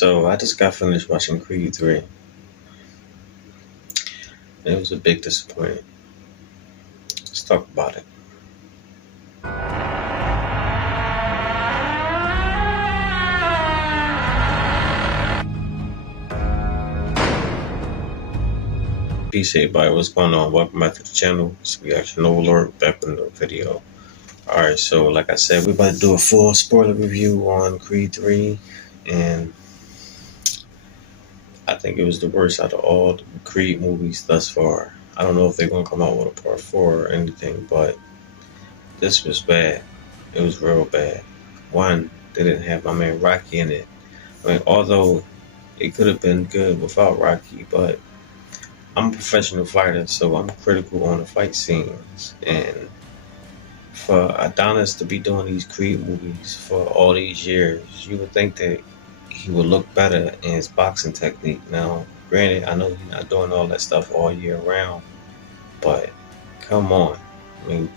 So I just got finished watching Creed 3. And it was a big disappointment. Let's talk about it. Peace everybody, what's going on? Welcome back to the channel. It's Reaction Overlord back with another video. Alright, so like I said, we're about to do a full spoiler review on Creed 3. And I think it was the worst out of all the Creed movies thus far. I don't know if they're going to come out with a part 4 or anything, but this was bad. It was real bad. One, they didn't have my man Rocky in it. I mean, although it could have been good without Rocky, but I'm a professional fighter, so I'm critical on the fight scenes. And for Adonis to be doing these Creed movies for all these years, you would think that he would look better in his boxing technique. Now, granted, I know he's not doing all that stuff all year round, but come on. I mean,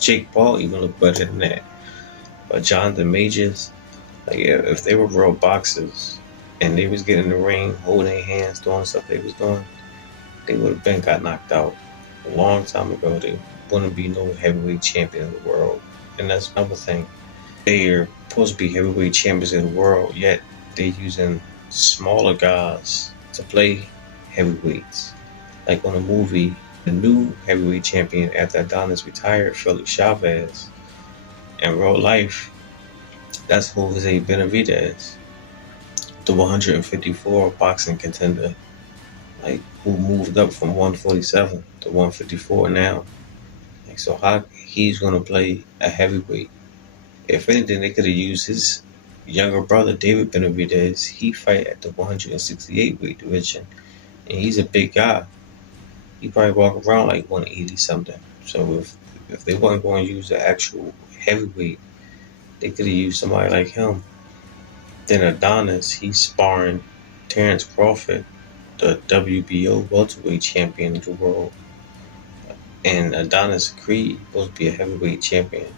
Jake Paul even looked better than that. But Jonathan Majors, like if they were real boxers and they was getting in the ring, holding their hands, doing stuff they was doing, they would have been got knocked out a long time ago. They wouldn't be no heavyweight champion of the world. And that's another thing. They are supposed to be heavyweight champions of the world, yet they're using smaller guys to play heavyweights. Like on a movie, the new heavyweight champion after Adonis retired, Felix Chavez. In real life, that's Jose Benavidez, the 154 boxing contender, like who moved up from 147 to 154 now. Like, so how he's gonna play a heavyweight? If anything, they could have used his younger brother David Benavidez. He fight at the 168 weight division, and he's a big guy. He probably walk around like 180 something. So if they weren't going to use the actual heavyweight, they could have used somebody like him. Then Adonis, he's sparring Terrence Crawford, the WBO welterweight champion of the world. And Adonis Creed supposed to be a heavyweight champion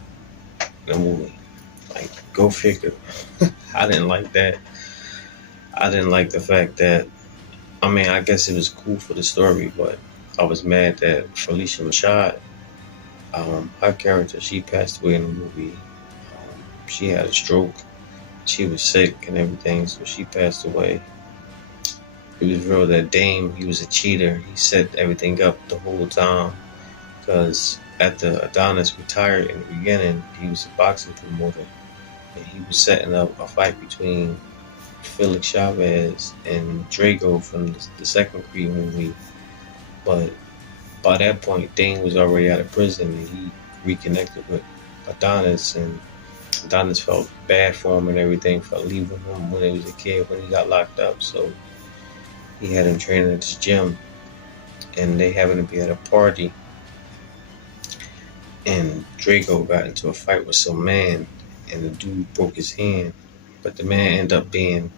in the movie. Like, go figure. I didn't like that. I didn't like the fact that, I mean, I guess it was cool for the story, but I was mad that Felicia Rashad, her character, she passed away in the movie. She had a stroke. She was sick and everything, so she passed away. It was real that Dame, he was a cheater. He set everything up the whole time. Because after Adonis retired in the beginning, he was a boxing promoter. And he was setting up a fight between Felix Chavez and Drago from the second Creed movie. But by that point, Dane was already out of prison and he reconnected with Adonis, and Adonis felt bad for him and everything for leaving him when he was a kid, when he got locked up. So he had him training at his gym, and they happened to be at a party. And Drago got into a fight with some man, and the dude broke his hand. But the man ended up being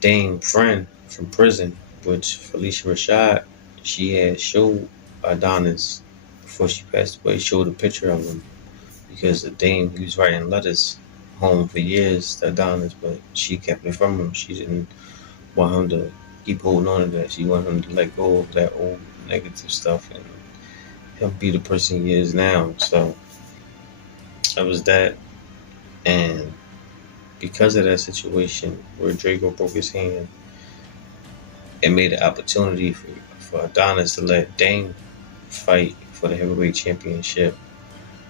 Dane's friend from prison, which Felicia Rashad, she had showed Adonis before she passed away, showed a picture of him. Because the Dame, he was writing letters home for years to Adonis, but she kept it from him. She didn't want him to keep holding on to that. She wanted him to let go of that old negative stuff and him be the person he is now. So that was that. And because of that situation where Drago broke his hand, it made an opportunity for Adonis to let Dame fight for the heavyweight championship,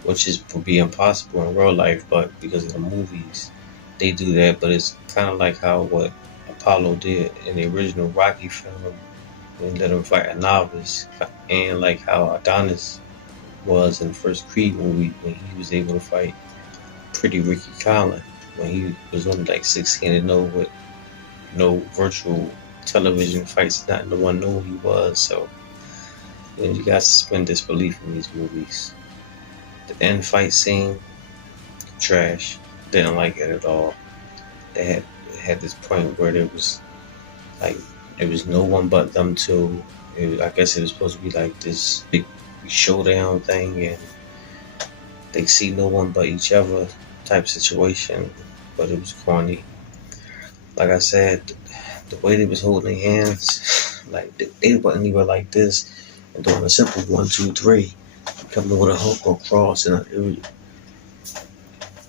which would be impossible in real life, but because of the movies, they do that. But it's kind of like how what Apollo did in the original Rocky film, when they let him fight a novice, and like how Adonis was in the first Creed movie when he was able to fight Pretty Ricky Collin when he was only like 16-0 with no virtual television fights. Not no one knew who he was. So you got to suspend disbelief in these movies. The end fight scene, trash. Didn't like it at all. They had this point where there was no one but them two. I guess it was supposed to be like this big showdown thing, and they see no one but each other type situation. But it was corny. Like I said, the way they was holding their hands, like they wasn't even like this and doing a simple 1, 2, 3, coming with a hook or cross, and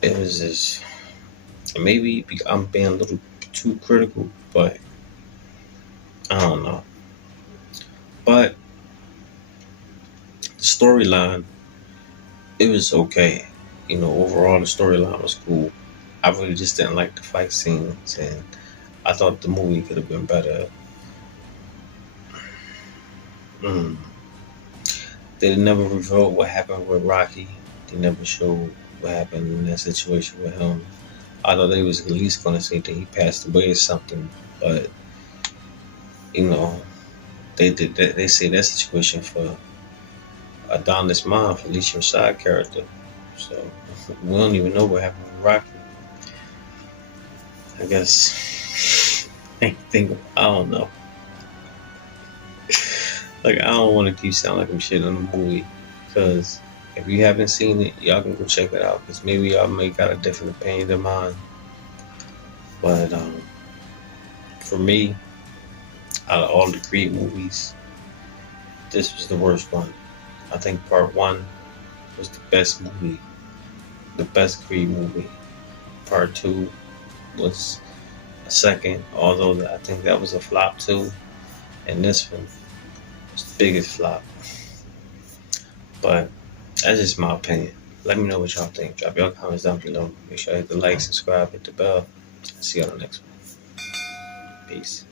it was just maybe I'm being a little too critical, but I don't know. But the storyline, it was okay. Overall the storyline was cool. I really just didn't like the fight scenes, and I thought the movie could have been better. Mm. They never revealed what happened with Rocky. They never showed what happened in that situation with him. I thought they was at least going to say that he passed away or something, but you know, they did. They say that situation for Adonis Mom, Felicia Rashad character. So we don't even know what happened with Rocky. I guess I don't know. Like I don't want to keep sounding like I'm shit on the movie, because if you haven't seen it, y'all can go check it out. Because maybe y'all may got a different opinion than mine. But for me, out of all the Creed movies, this was the worst one. I think Part One was the best movie, the best Creed movie. Part Two was a second, although I think that was a flop too. And this one was the biggest flop. But that's just my opinion. Let me know what y'all think. Drop your comments down below. Make sure you hit the like, subscribe, hit the bell. See you on the next one. Peace.